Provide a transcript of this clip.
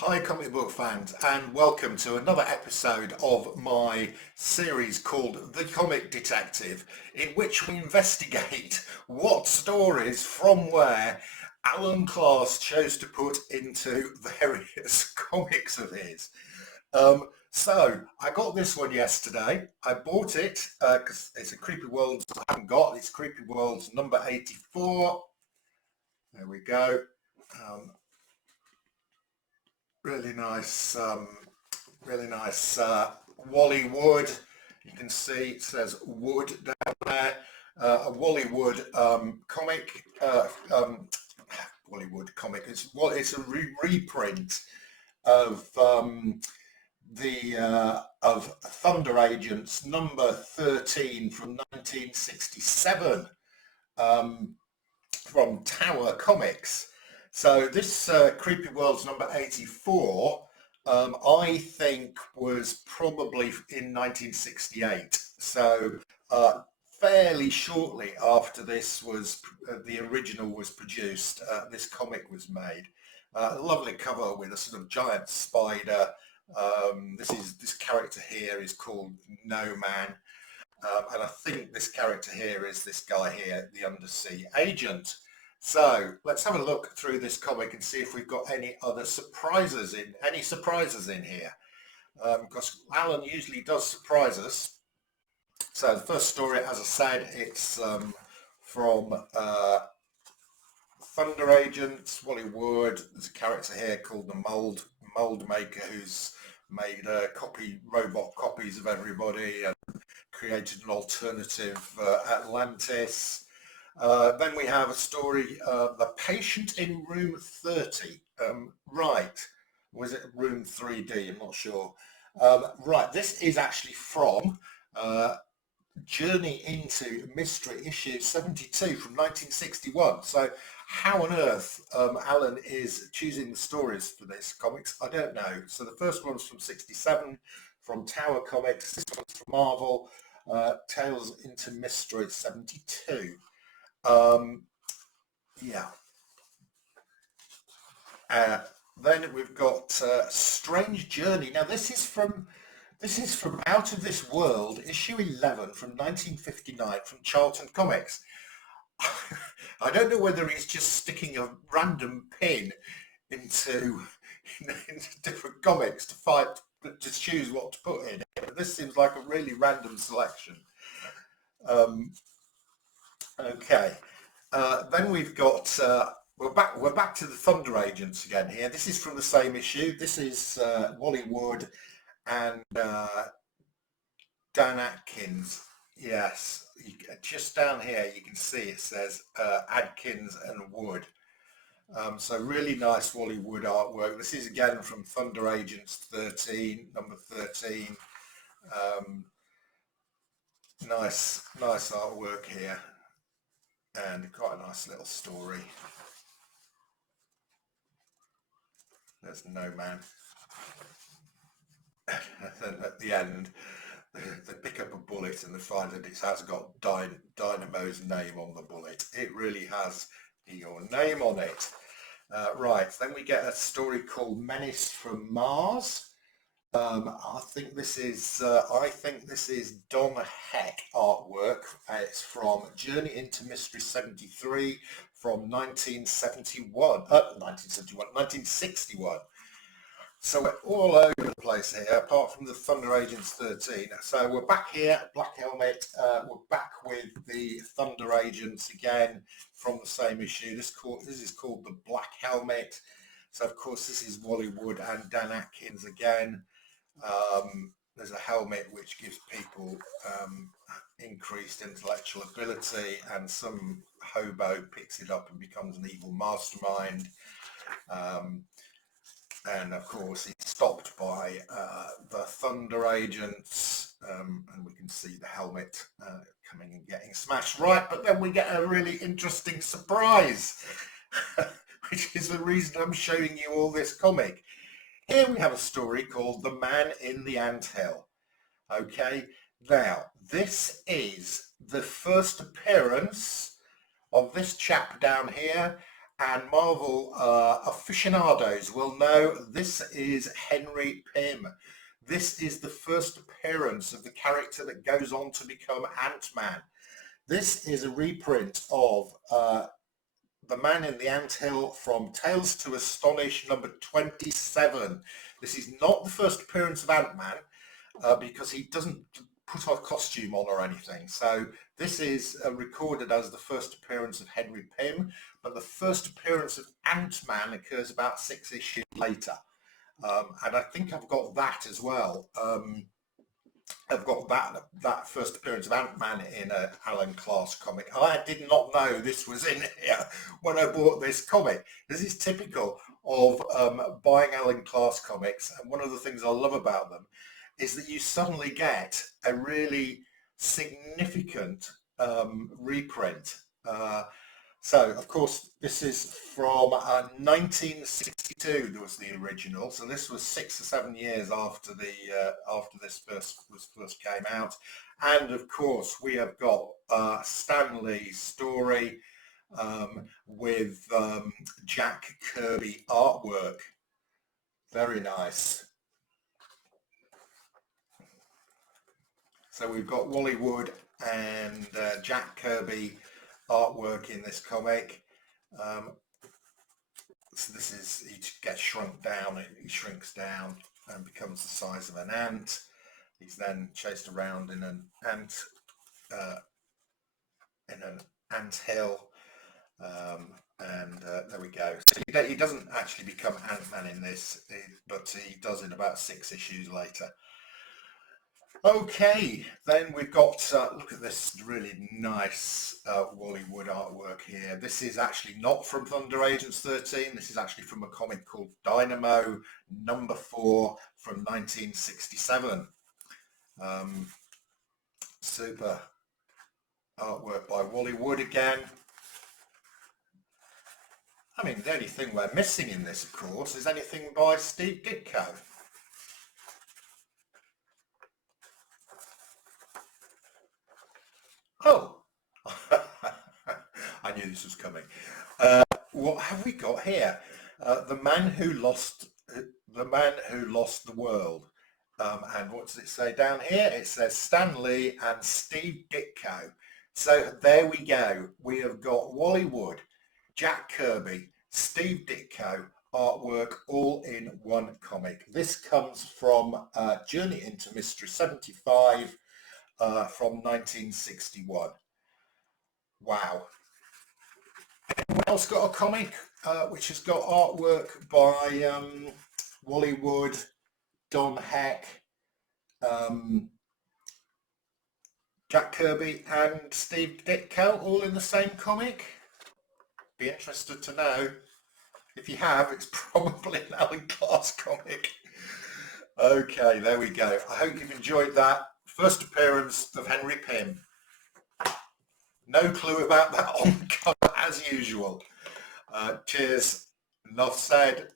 Hi comic book fans, and welcome to another episode of my series called The Comic Detective, in which we investigate what stories from where Alan Class chose to put into various comics of his. So I got this one yesterday. I bought it because it's a Creepy Worlds I haven't got. It's Creepy Worlds number 84. There we go. Um, really nice, Wally Wood. You can see it says Wood down there. A Wally Wood comic. Wally Wood comic. It's a reprint of the of Thunder Agents number 13 from 1967 from Tower Comics. So this Creepy Worlds number 84, I think was probably in 1968. So fairly shortly after this was the original was produced, this comic was made. A lovely cover with a sort of giant spider. This character here is called No Man. And I think this character here is this guy here, the undersea agent. So let's have a look through this comic and see if we've got any surprises in here. Because Alan usually does surprise us. So the first story, as I said, it's from Thunder Agents, Wally Wood. There's a character here called the Mold Maker who's made robot copies of everybody and created an alternative Atlantis. Then we have a story, The Patient in Room 30. Right, was it Room 3D? I'm not sure. Right, this is actually from Journey into Mystery issue 72 from 1961. So how on earth Alan is choosing the stories for this comics, I don't know. So the first one's from 67 from Tower Comics. This one's from Marvel. Tales into Mystery 72. Yeah. Then we've got Strange Journey. Now this is from Out of This World, issue 11 from 1959 from Charlton Comics. I don't know whether he's just sticking a random pin into different comics to choose what to put in it. But this seems like a really random selection. Okay. Then we've got we're back to the Thunder Agents again here. This is from the same issue. This is Wally Wood and Dan Atkins. Yes, just down here you can see it says Adkins and Wood. So really nice Wally Wood artwork. This is again from Thunder Agents 13, number 13. Nice artwork here, and quite a nice little story. There's No Man. And at the end, they pick up a bullet and they find that it has got Dynamo's name on the bullet. It really has your name on it. Right, then we get a story called Menace from Mars. I think this is Don Heck artwork. It's from Journey into Mystery 73 from 1961. So we're all over the place here, apart from the Thunder Agents 13. So we're back here, Black Helmet. We're back with the Thunder Agents again from the same issue. This is called the Black Helmet. So of course this is Wally Wood and Dan Atkins again. There's a helmet which gives people increased intellectual ability, and some hobo picks it up and becomes an evil mastermind. And of course he's stopped by the Thunder Agents, and we can see the helmet coming and getting smashed. Right, but then we get a really interesting surprise, which is the reason I'm showing you all this comic. Here we have a story called The Man in the Anthill. Okay, now this is the first appearance of this chap down here, and Marvel aficionados will know this is Henry Pym. This is the first appearance of the character that goes on to become Ant-Man. This is a reprint of The Man in the Anthill from Tales to Astonish number 27. This is not the first appearance of Ant-Man because he doesn't put a costume on or anything. So this is recorded as the first appearance of Henry Pym, but the first appearance of Ant-Man occurs about 6 issues later. And I think I've got that as well. I've got that first appearance of Ant-Man in a Alan Class comic. I did not know this was in here when I bought this comic. This is typical of buying Alan Class comics, and one of the things I love about them is that you suddenly get a really significant reprint. So, of course, this is from 1962. There was the original. So this was 6 or 7 years after after this first came out. And of course, we have got Stan Lee's story with Jack Kirby artwork. Very nice. So we've got Wally Wood and Jack Kirby artwork in this comic. So this is, he gets shrunk down, he shrinks down and becomes the size of an ant. He's then chased around in an anthill, and there we go. So he doesn't actually become Ant-Man in this, but he does in about 6 issues later. Okay, then we've got, look at this really nice Wally Wood artwork here. This is actually not from Thunder Agents 13. This is actually from a comic called Dynamo number 4 from 1967. Super artwork by Wally Wood again. I mean, the only thing we're missing in this, of course, is anything by Steve Ditko. Oh, I knew this was coming. What have we got here? The Man Who Lost the World. And what does it say down here? It says Stan Lee and Steve Ditko. So there we go. We have got Wally Wood, Jack Kirby, Steve Ditko artwork all in one comic. This comes from Journey into Mystery 75 from 1961. Wow. Anyone else got a comic which has got artwork by Wally Wood, Don Heck, Jack Kirby and Steve Ditko all in the same comic? Be interested to know. If you have, it's probably an Alan Class comic. Okay, there we go. I hope you've enjoyed that. First appearance of Henry Pym. No clue about that on cover as usual. Cheers. Enough said.